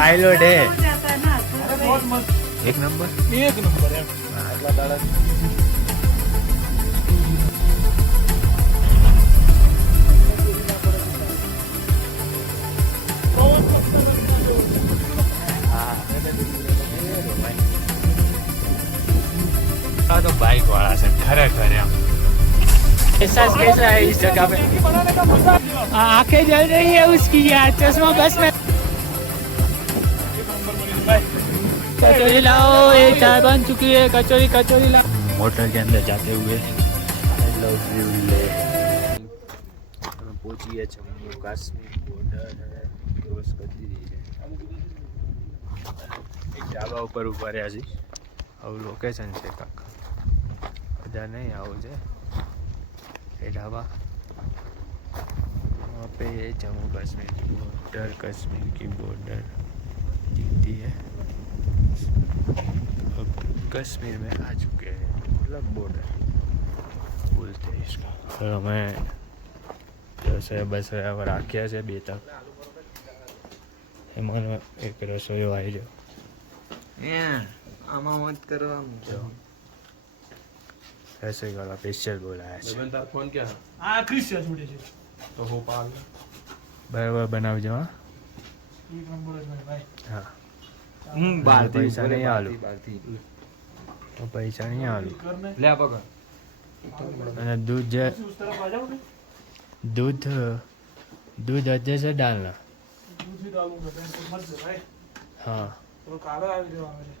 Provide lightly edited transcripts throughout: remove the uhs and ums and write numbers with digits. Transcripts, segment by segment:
Pilot है बहुत मस्त एक नंबर है आटला दाड़ा तो बाइक वाला से खरेखर एम एहसास कैसा है इस जगह पे? आंखें जल रही है उसकी यार, चश्मा बस में। कचौरी लाओ, ये चाय बन चुकी है, कचौरी कचौरी लाओ। मोटर के अंदर जाते हुए पहुंची है जम्मू काश्मीर बॉर्डर क्रॉस कर दी है। एक ढाबा ऊपर ऊपर है हजी और लोकेशन से काक બધા नहीं આવું છે ये ढाबा वहाँ पे जम्मू कश्मीर की बॉर्डर दिखती है। अब कश्मीर में आ चुके हैं, मतलब बॉर्डर बोलते हैं इसका। तो हमें जैसे बस अब राख्या से बे तक એમાં એક રસોઈઓ આવી જાવ આમાં મત કરો જો રસોઈ વાળા સ્પેશિયલ બોલાયા છે। તાર ફોન ક્યાં આ ક્રિશ્ચિયન છોડે છે તો હો પાલ બરાબર બનાવજો હા એક નંબર જ ભાઈ હા બાલતી પૈસા નહીં આલું બાલતી તો પૈસા નહીં આલું લે આ પકડ અને दूध જે उस तरफ आ जाओ दूध अच्छे से डालना। दूध भी डालूंगा टेंशन मत ले भाई हाँ तो काला आ गया हमारे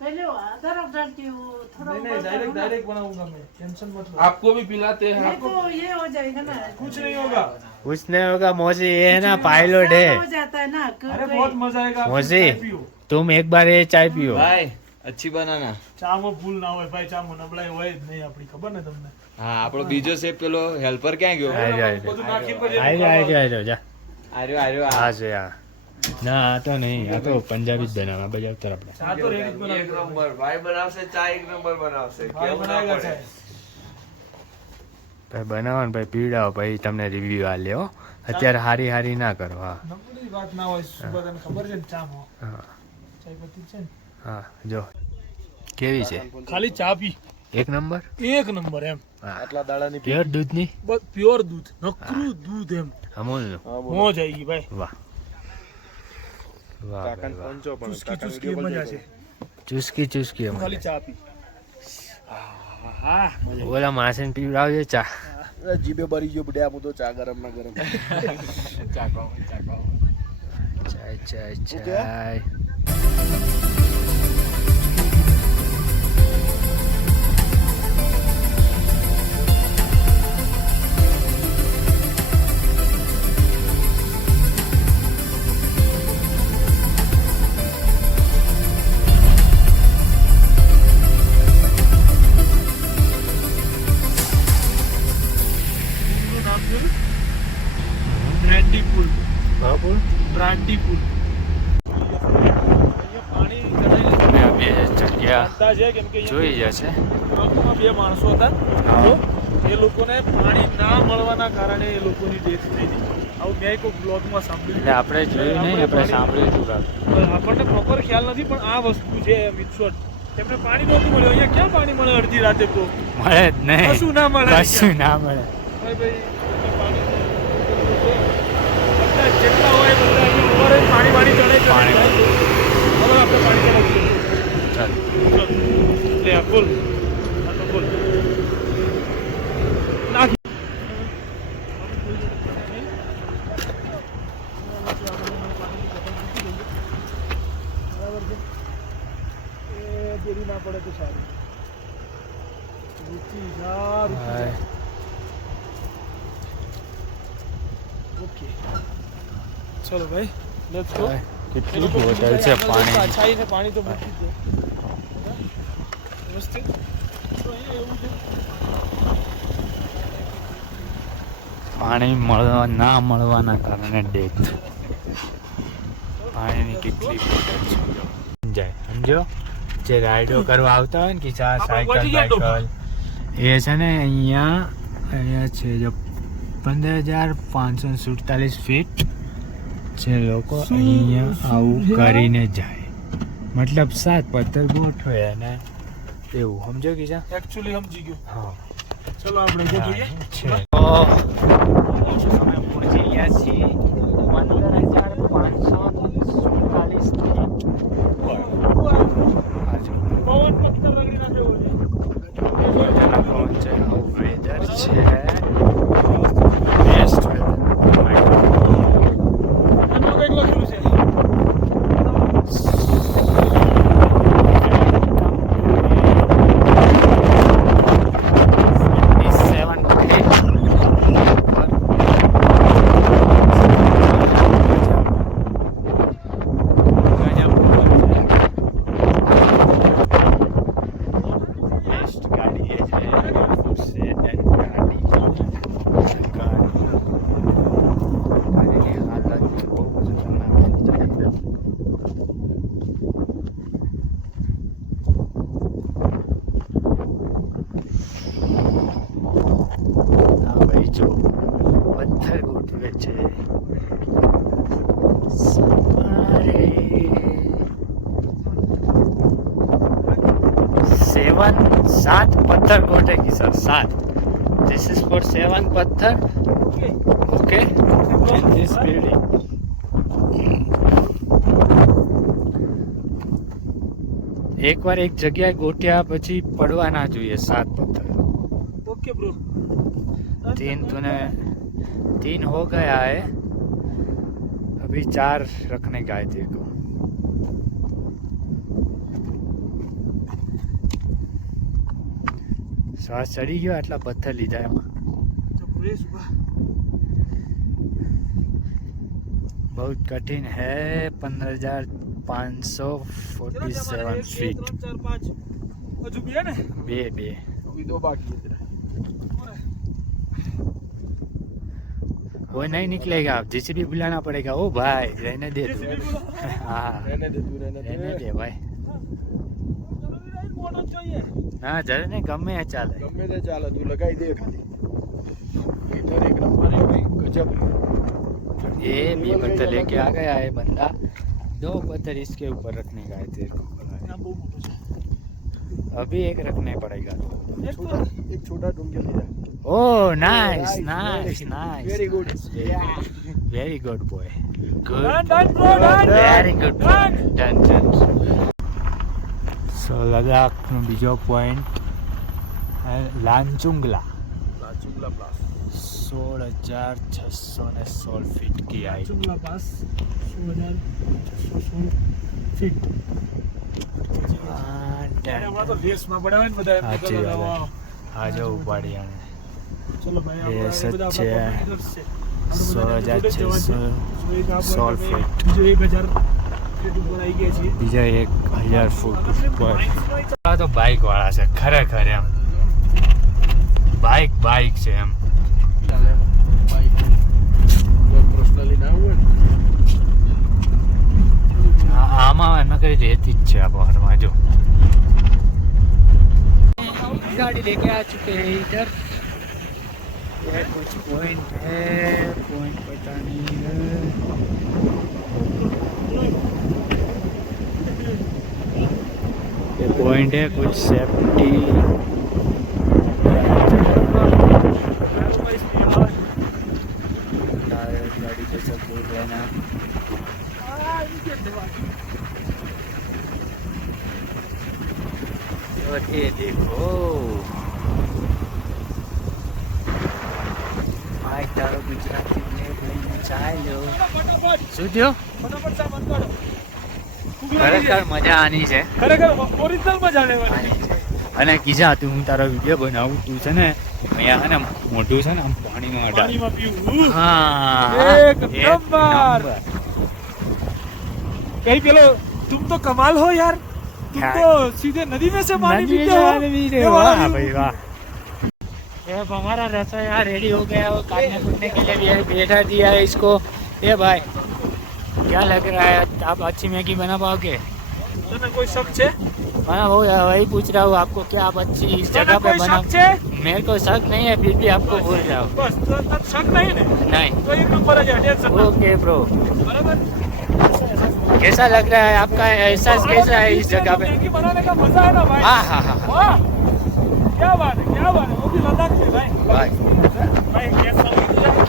पहले अदरक डालती हूँ थोड़ा नहीं डायरेक्ट बनाऊंगा मैं टेंशन मत लो आपको भी पिलाते हैं नहीं तो ये हो जाएगा ना कुछ नहीं होगा कुछ नहीं होगा मौसी, ये है ना पायलट है। हो जाता है ना अरे बहुत मजा आएगा आप मौसी चाय पियो तुम एक बार ये चाय पियो। भाई अच्छी बनाना ચા માં ભૂલ ના હોય ભાઈ ચા માં નબળાઈ હોય જ નહીં આપણી ખબર ને તમને હા આપણો બીજો છે પેલો હેલ્પર ક્યાં ગયો બધું નાખી પછી आई जाओ जा આર્યો આર્યો हाँ से हाँ ना आ तो नहीं आ तो पंजाबी ज बनाना बजावतर આપણે ચા તો રેડી જ એક નંબર ભાઈ બનાવશે ચા એક નંબર બનાવશે ભાઈ કેવું ના બનાવેગા પડે ચાય ભાઈ બનાવો ને ભાઈ પીવડાવો ભાઈ તમને રિવ્યુ આ લ્યો અત્યારે હારી હારી ના કરો। હા નબળી વાત ના હોય સુબહ તને ખબર છે ને ચા માં હા ચાય પત્તી છે ને હા જો કેવી છે ખાલી ચા પી એક નંબર એક નંબર એમ આટલા દાડાની પ્યોર દૂધની પ્યોર દૂધ નકરું દૂધ એમ અમૂલનું મોજ આવી ગઈ ભાઈ વાહ વાહ કાકાને ભાઈ, વાહ। પંચો પણ ચુસ્કી ચુસ્કી મજા છે ચુસ્કી ચુસ્કી ખાલી અમારે ચા પી હા મજા ઓલા માસીને પીવડાવજો ચા। જીભે ભરી ગયો બડે આપું તો ચા ગરમ ના ગરમ ચાકો ચાય ચાય ચાય બ્રાન્ડી પુલ બાપુલ બ્રાન્ડી પુલ અહીંયા પાણી ચડાયેલું બે જગ્યા બધા છે કેમ કે જોઈ જશે। ટ્રકમાં બે માણસો હતા તો એ લોકોને પાણી ના મળવાના કારણે એ લોકોની ડેથ થઈ હતી આવું મેં કોઈ બ્લોગમાં સાંભળ્યું એટલે આપણે જોયું નહીં આપણે સાંભળ્યું હતું કાક। પણ આપણને પ્રોપર ખ્યાલ નથી પણ આ વસ્તુ છે ઇન શોર્ટ તેમને પાણી નહોતું મળ્યું અહીંયા ક્યાં પાણી મળે અડધી રાતે તો મળે જ નહીં કશું ના મળે કશું ના મળે। ભાઈ પાણી બધા જેટલા હોય બધા અહીંયા ઉપર જ પાણી ચડે છે પાણી. હવે આપણે પાણી ચડાવશું ચાલ લે આ બોલ આ તો બોલ નાખ દેરી ના પડે તો સારું રૂચી યાર હાય। ઓકે ચલો ભાઈ લેટ્સ ગો હાય। કેટલી બોટલ છે પાણી અચ્છાઈ છે પાણી તો મૂકી દે વ્યવસ્થિત તો અહીંયા એવું છે પાણી મળવા ના મળવાના કારણે ડેથ। પાણીની કેટલી બોટલ છે સમજાય સમજો જે રાઈડો કરવા આવતા હોય ને કે સાયકલ બાઇકલ એ છે ને અહીંયા છે જો 15,547 ફીટ જે લોકો અહીંયા આવું કરીને જાય મતલબ 7 પથ્થર ગોઠવે અને એવું સમજો કે જા એકચ્યુઅલી સમજી ગયો. હા ચલો આપણે જે જોઈએ છે અમે પહોંચી ગયા છીએ 15,547 થી ઉપર પવન પથ્થર રગડી નાખ્યો છે. પવન છે આવું વેધર છે બેસ્ટ વેધર આમાં કંઈક લખ્યું છે. પથ્થર ગોઠવે છે 7 पत्थर गोटेगी सर 7 दिस इज फॉर 7 पत्थर ओके इन दिस बिल्डिंग एक बार एक जगह गोट्या પછી પડવા ના જોઈએ 7 पत्थर ओके ब्रो. 3 हो गया है अभी 4 रखने का है तेरे को શ્વાસ ચડી ગયો આટલા પથ્થર લીધા એમાં બહુ કઠિન હે 15,547 ફીટ 3 4 5 હજુ બે ને બે अभी 2 बाकी है तेरा. वो नहीं निकलेगा आप जेसीबी बुलाना पड़ेगा ओ भाई रहने दे तू हाँ रहने दे तू रहने रहने दे दे भाई મોટો જોઈએ. हाँ जरा नहीं गमे है चाल गमे ते चाले तू लगाई दे खाली. इधर एक नंबर है भाई गजब. ये भी पत्थर लेके आ गया है बंदा 2 पत्थर इसके ऊपर रखने का है तेरे को ના બહુ મોટો છે. अभी एक रखने पड़ेगा એક તો एक छोटा ढूंढ के ले जा. Oh nice nice nice Very good. Very good boy good Done, bro, done. Very good done done so લદ્દાખનો બીજો point Lachungla Lachungla pass. 16,616 feet की हाइट ચુંગલા પાસ 16,616 ફીટ. હમણાં તો રેસમાં પડ્યા હોય ને બધા એમ સાચી કહેતા વાત. હતા, આ જો ઉપાડી આને ચલો ભાઈ એ આપણે સચ બધા છે. આપણા competitors છે. આપણે બધાને જોડે જ જવાનું છે. 16,616 So, એક આપણે 16 ફીટ બીજો 1,000 ફીટ ઉપર આવી ગયા છીએ. બીજા 1,000 ફૂટ ઉપર આ તો બાઇક વાળા છે ખરેખર એમ બાઇક છે એમ ચાલે બાઈક પર્સનલી ના હોય ને. આમાં નકરી રહેતી જ છે આ બહારમાં જો गाड़ी लेके आ चुके हैं इधर ये कुछ पॉइंट है पॉइंट पता नहीं है ये पॉइंट है कुछ सेफ्टी गाड़ी पे सब दूर रहना और ये देखो भाई तारो गुजराती ने चाल्યો શું થયો ફટાફટ સામાન કાઢો. ખરેખર મજા આની છે ખરેખર ઓરિજિનલ મજા લેવાની. આની છે અને કીધા તું હું તારો વિડીયો બનાવું તું છે ને અહીંયા છે ને મોઢું છે ને આમ પાણીમાં અડાડ પાણીમાં પીવું. હા એક નંબર. कहीं पेलो तुम तो कमाल हो यार, तुम क्या? तो सीधे नदी में से पानी नदी पीते में हो. पानी पीते ये हो, वाला वाह व्यू. भाई वाह अब हमारा रसोईया रेडी हो गया और काटने कूटने के लिए भी बैठा दिया है इसको ये भाई क्या लग रहा है आप अच्छी मैगी बना पाओगे तने कोई शक छे? मैं वो वही पूछ रहा हूँ आपको, क्या आप अच्छी इस जगह पे बना? मेरे को शक नहीं है, फिर भी आपको बोल रहा हूँ। बस शक नहीं नहीं। तो एक नंबर है, टेंशन ओके ब्रो। बराबर। कैसा लग रहा है आपका एहसास, कैसा है इस जगह पे? मैगी बनाने का मजा है ना भाई। हाँ हाँ हाँ वाह, क्या बात है, क्या बात है, वो भी लद्दाख से भाई। भाई भाई गैस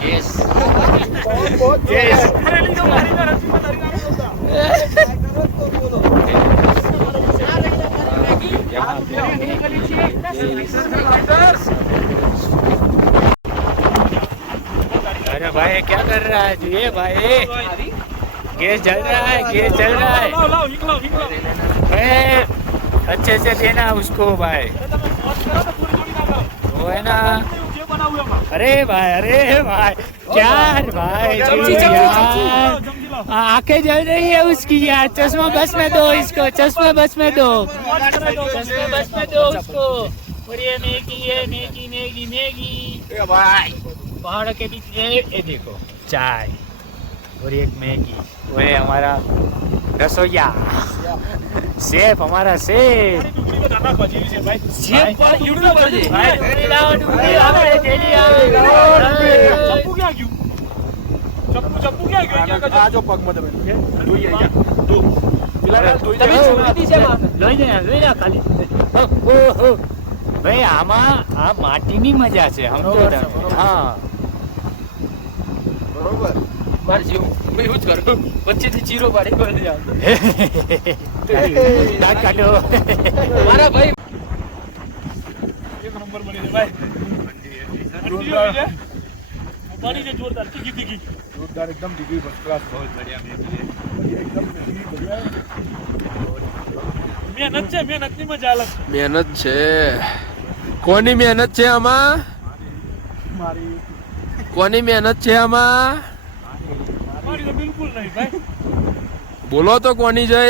केस गैस अरे लीजिए भाई का रस्सी में तरीका नहीं होता। अरे भाई क्या कर रहा है जी ये भाई? गैस जल रहा है, गैस जल रहा है। लाओ लाओ निकलो निकलो। ए, अच्छे से देना उसको भाई, अरे तो मैं पॉज करा तो पूरी जोड़ी ना करो। वो है ना। ये बना हुआ है। अरे भाई क्या भाई, चमची यार, चमची लाओ। आंखें जल रही है उसकी यार। चश्मा बस में दो इसको, चश्मा बस में दो, चश्मा बस में दो उसको। और ये मैगी है, मैगी मैगी मैगी भाई। पहाड़ के बीच ये देखो चाय और एक मैगी। वो है हमारा रसोईया शेफ, हमारा शेफ। डुंगरी में दाना बची हुई है भाई। शेफ भाई यूट्यूब पर दे। भाई डुंगरी लाओ, डुंगरी लाओ, डेली आओ। चप्पू क्या क्यों? चप्पू क्या क्यों? क्या कर? આ જો પગ મત જોઈએ क्या दो फिलहाल ધોઈ તમે દે છોડી છે લઈ જા ખાલી। ઓહો ભાઈ આમાં આ માટીની મજા છે, સમજો તમે? હા બરોબર માર જીવ હું એવું જ કરું, વચ્ચેથી ચીરો પાડી કરી જાવ દાંત કાઢો। મારા ભાઈ एक नंबर बनी है भाई। जोरदार पानी से जोरदार तीखी तीखी જોરદાર एकदम डिग्री फर्स्ट क्लास बहुत बढ़िया मैगी है ये एकदम डिग्री बढ़िया मेहनत है, मेहनत ની મજા અલગ। મહેનત છે, કોની મહેનત છે આમાં? મારી કોની મહેનત છે આમાં? મારી તો બિલકુલ નહીં ભાઈ। બોલો તો કોની છે?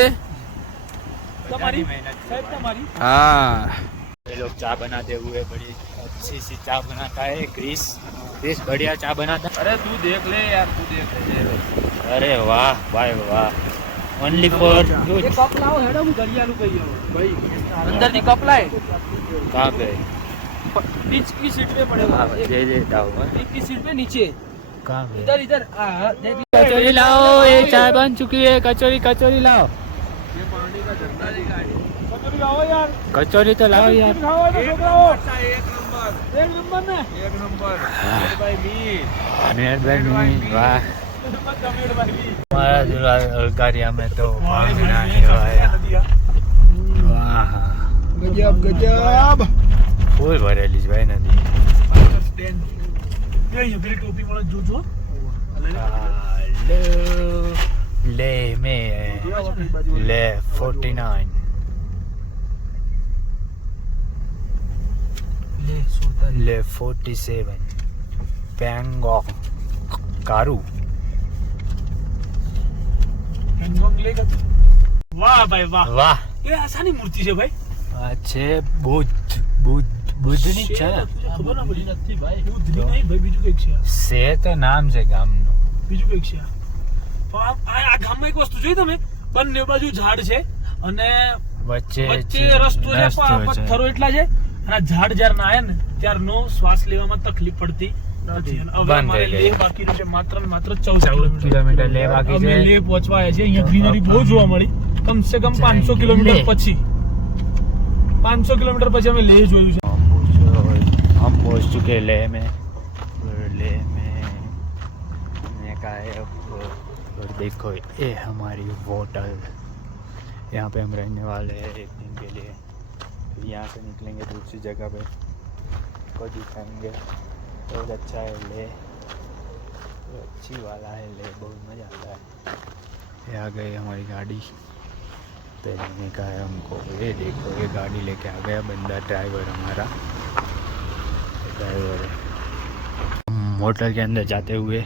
તમારી સાહેબ તમારી। હા ये लोग चाय बनाते हुए बड़ी अच्छी सी चाय बनाता है क्रिस। क्रिस बढ़िया चाय बनाता અરે તું देख ले यार, तू देख ले। है। अरे वाह भाई वाह, ओनली फॉर यू। કપ લાવો હેડો, હું ઘડિયાળું કહી આવું ભાઈ। અંદરથી કપ લાય, कहाँ पे? बीच की सीट पे पड़ेगा, दे देता हूँ मैं। बीच की सीट पे नीचे, कहाँ पे? इधर इधर देख ले। कचौरी लाओ, ये चाय बन चुकी है। कचौरी कचौरी लाओ, कचौरी आओ यार। कचौरी तो लाओ यार। खाओ ना छोकराओ। એક નંબર एक नंबर ने એક નંબર ભાઈ મીર मेहरबानी वाह। कमेंट भाई भी। हमारा दूल्हा अल्कारिया में तो भागना ही आया। वाह ગજબ ગજબ फूल भरेली भाई नदी। ये फिर टोपी वाला जो जो हेलो ले में ले 49 ले 47 पैंगोंग कारू। हैंगॉन्ग लेगा। वाह भाई वाह, वाह ये आसानी मूर्ति है भाई। अच्छे बुद्ध बुद्ध बुद्धनी છે ને? ખબર ના પડી નથી ભાઈ। બુદ્ધની નહીં ભાઈ, બીજું કંઈક છે। સે તો નામ છે ગામનું। બીજું કંઈક છે। તો આ ગામમાં એક વસ્તુ જોઈ તમે, બંને બાજુ ઝાડ છે અને વચ્ચે વચ્ચે રસ્તો છે, પથ્થરો એટલા છે અને આ ઝાડ જ્યારે ના આવે ને ત્યારનો શ્વાસ લેવામાં તકલીફ પડતી નથી। અને હવે બંધ અમારે થઈ ગઈ। લેહ બાકી રહ્યું છે માત્ર ને માત્ર 14 કિલોમીટર લેહ બાકી અમે છે। લેહ પહોંચવા આવ્યા છે। અહીંયા ગ્રીનરી બહુ જોવા મળી, કમ સે કમ 500 કિલોમીટર લેહ। પછી 500 કિલોમીટર પછી અમે લેહ જોયું છે। हम पहुंच चुके लेह में। और लेह में का है और देखो ये हमारी होटल, यहाँ पे हम रहने वाले हैं एक दिन के लिए। फिर यहाँ से निकलेंगे दूसरी जगह पे, को दिखाएंगे। बहुत अच्छा है लेह, अच्छी वाला है लेह, बहुत मज़ा आता है। ये आ गई हमारी गाड़ी, तो लेने का है हमको। ये देखो ये गाड़ी लेके आ गया बंदा, ड्राइवर हमारा ड्राइवर है। हम होटल के अंदर जाते हुए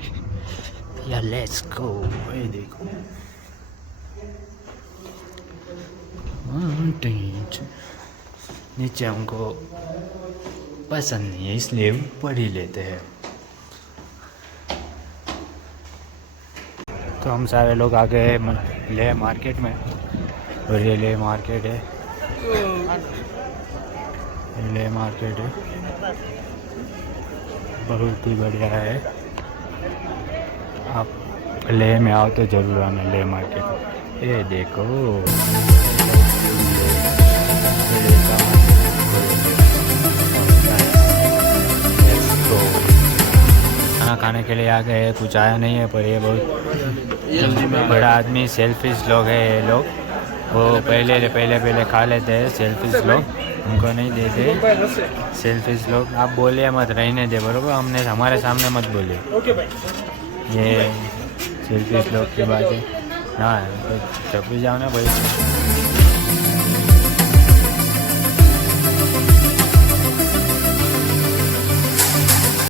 या लेट्स गो। ये देखो नीचे हमको पसंद नहीं है इसलिए ऊपर ही लेते हैं। तो हम सारे लोग आ गए ले मार्केट में, और ये ले मार्केट है ले मार्केट है, बहुत ही बढ़िया है। आप ले में आओ तो जरूर आना ले मार्केट। ये देखो खाना खाने के लिए आ गए हैं, कुछ आया नहीं है पर ये बहुत बड़ा आदमी सेल्फिश लोग है ये लोग। वो पहले खा लेते हैं सेल्फिश लोग, उनको नहीं देते सेल्फिश लोग। आप बोलिए मत, रहने दे बरोबर, हमने हमारे सामने मत बोलिए। ओके भाई। ये सेल्फिश लोग की बात है। हाँ तो जब भी जाओ ना भाई